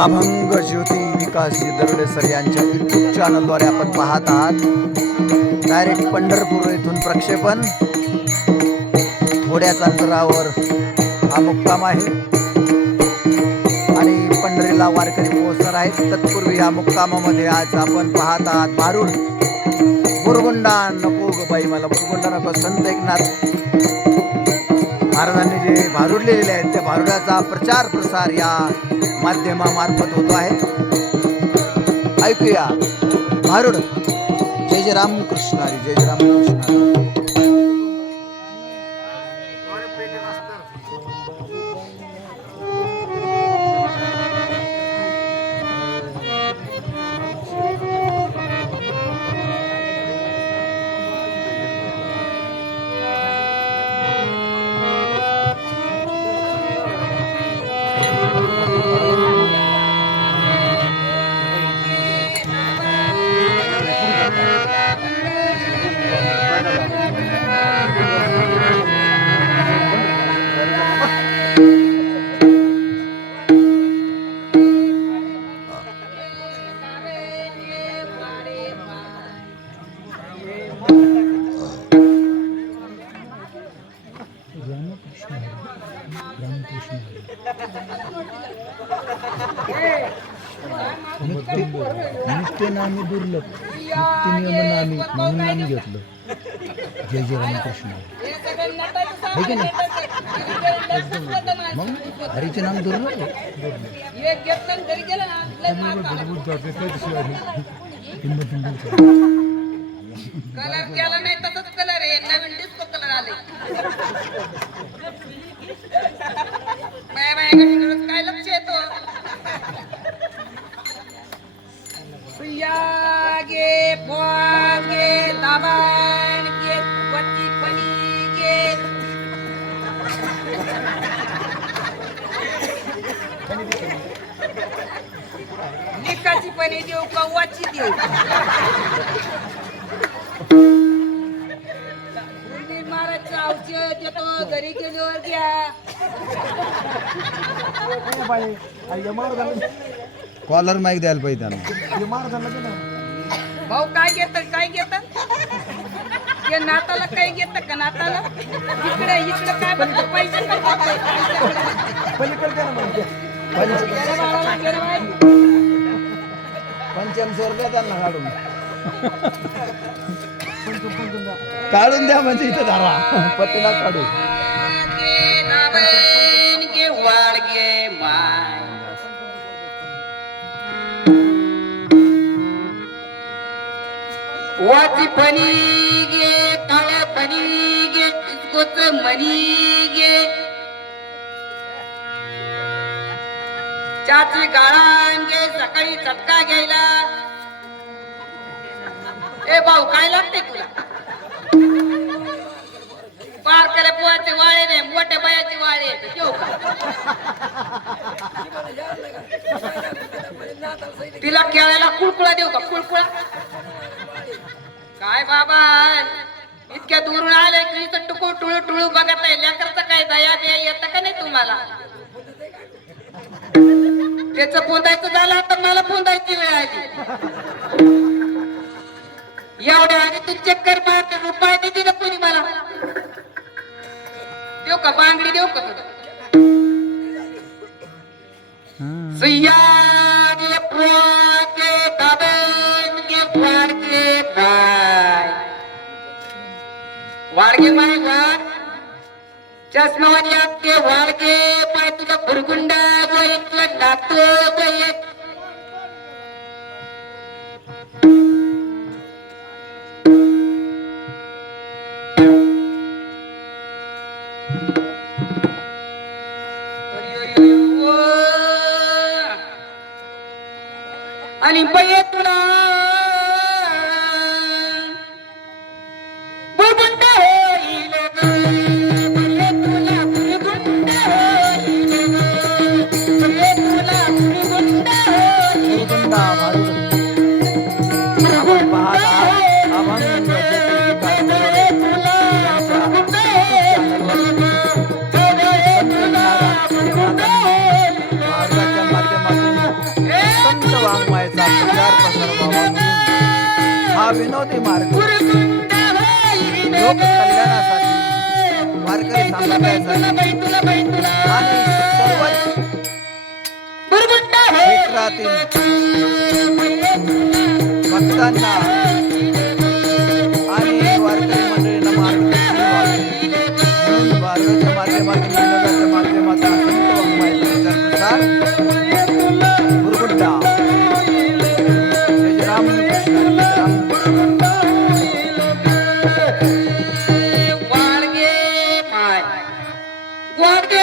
अभंग ज्योती विकासजी दरोडे सर यांच्या यूट्यूब चॅनलद्वारे आपण पाहत आहात। डायरेक्ट पंढरपूर येथून प्रक्षेपण। थोड्याच अंतरावर हा मुक्काम आहे आणि पंढरीला वारकरी पोहोचणार आहेत। तत्पूर्वी या मुक्कामामध्ये आज आपण पाहत आहात भारूड। बुरगुंडा नको ग बाई मला बुरगुंडा नको, संत एकनाथ महाराजांनी जे भारूड लिहिलेले आहेत त्या भारूडाचा प्रचार प्रसार या माध्यमामार्फत होतो आहे। ऐकूया भारूड। जय जय राम कृष्ण हरी, जय जय राम कृष्ण हरी। नित्य नामी दुर्लभ, नित्य नियम नामी म्हणून नाम घेतलं। जय जय रामकृष्ण है की नाही? मग हरीचे नाम दुर्लभ कलर केला नाही तसंच कलर आहे, नवीन डिस्को कलर आले। काय लक्ष येतो गे पोगे दाबान गे वती पनी गे निकाची पनी देऊ का वाची देऊ? महाराजचं औषध देतो घरी गेल्यावर घ्या। कॉलर माईक द्यायला पाहिजे त्यांना। भाऊ काय घेत काय घेत ते नाताला काय घेत का नाताला? इकडे इकडे काय म्हणतो पैसे ₹500 त्यांना काढून काढून द्या म्हणजे इथं धारा पत्तीला काढू। वाची पनी गे काळ्या पनी गे डिस्कोच मनी गे चाची गाळान गे सकाळी चटका घ्यायला। ए भाऊ काय लागते तुला? पारकरे पोहाचे वाळे नाही, मोठ्या बायाचे वाळे आहेत, ठेवू का? तिला खेळायला कुळकुळा देऊ का? कुळकुळा काय बाबा इतक्या दूरून आले की इथं टुकू टुळू टुळू बघत आहे। लेकरचं काय दया बिया येतं का नाही तुम्हाला? त्याच पोंदायचं झालं तर मला पोंदायची वेळ आली। एवढ्या आधी तू चक्कर मारते रुपये नाही दिलं कोणी मला। देऊ का बांगडी देऊ का तुला? सह्याद्री पोके दाबन गे वाडगे बाय वाडगे बाय वाड चष्मावानी आके वाडगे पाय तुझा बुरगुंडा बाई तुला नातो बाई। आणि बाई तुला बुरगुंडा होईल ग, बाई तुला बुरगुंडा होईल ग, बाई तुला बुरगुंडा होईल ग। आपण पाहत आहात अभंग ज्योती विकास दरोडे यांच्या यूट्यूब चॅनलवर संत महाराजांच्या माध्यमातून बाबा म्हणून हा विनोदी मार्ग बुरगुंड होई लोक कल्याणासाठी वारकरी संप्रदायासाठी तुला बाई तुला आणि सर्वच बुरगुंड क्षेत्रातील भक्तांना आणि वारकरी मंडळींना मार्गदर्शन व्हावे म्हणून वारकऱ्याच्या माध्यमातून विनोदाच्या माध्यमातून संत वाङ्मयाच्या विचारानुसार बुरगुंडा जय रामकृष्ण जय रामकृष्ण वाडगे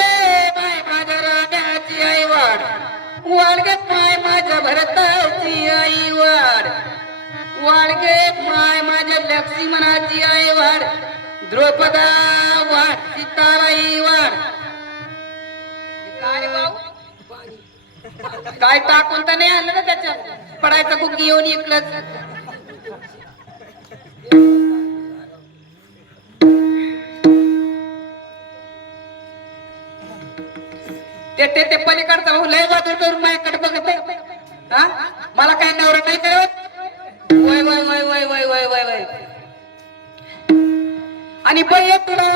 माय माझ्या राण्याची आई वाड वाडगे माय माझ्या भरताची आई वाड वाडगे माय माझ्या लक्ष्मणाची आई वाड द्रौपदा वाड सीताबाई वाड काय भाऊ काय टाकून तर नाही आणलं ना त्याच्यात पडायचा बुकी येऊन इकलंच ते पलीकडचा भाऊ लय वाटून करून माझ्याकडे बघत आहे. हा मला काय नवरा नाही करत वय वय वय वय वय वय वय वय आणि बाई तुला